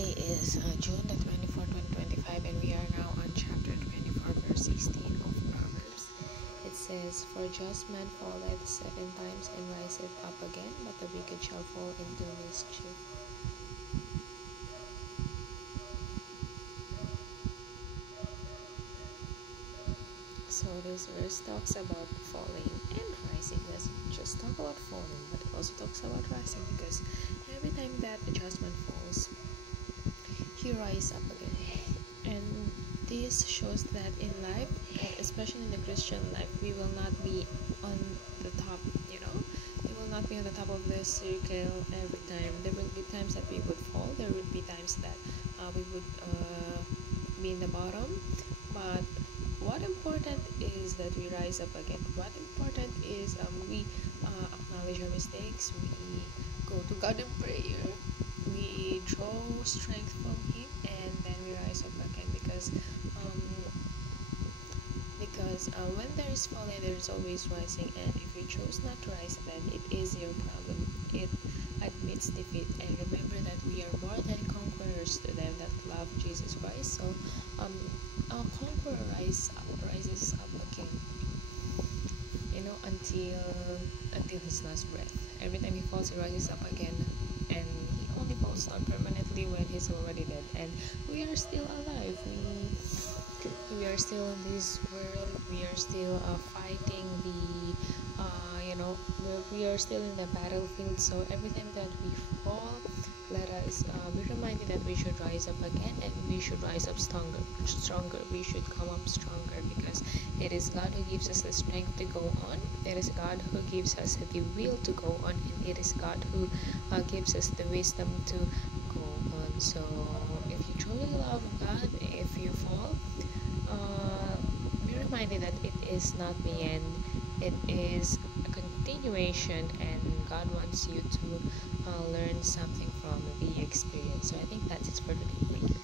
Today is June the 24th, 2025, and we are now on chapter 24, verse 16 of Proverbs. It says, "For just man falleth 7 times and riseth up again, but the wicked shall fall into mischief." So this verse talks about falling and rising. It doesn't just talk about falling, but it also talks about rising, because every time that a just man falls, he rises up again. And this shows that in life, especially in the Christian life, we will not be on the top, we will not be on the top of the circle every time. There will be times that we would fall, there would be times that we would be in the bottom, but what important is that we rise up again. What important is we acknowledge our mistakes, we go to God in prayer, we draw strength from Him, and then we rise up again, because when there is falling, there is always rising. And if you chose not to rise, then it is your problem. It admits defeat. And remember that we are more than conquerors to them that love Jesus Christ. So a conqueror rises up again, until his last breath. Every time he falls, he rises up again, and he only falls down permanently when he's already dead. And we are still alive. We are still in this world. We are still fighting we are still in the battlefield. So every time that we fall, let us be reminded that we should rise up again, and we should rise up stronger. We should come up stronger, because it is God who gives us the strength to go on. It is God who gives us the will to go on, and it is God who gives us the wisdom to go on. So if you truly love God, if you fall, be reminded that it is not the end. It is a continuation, and God wants you to learn something from the experience. So I think that's it for today. Thank you.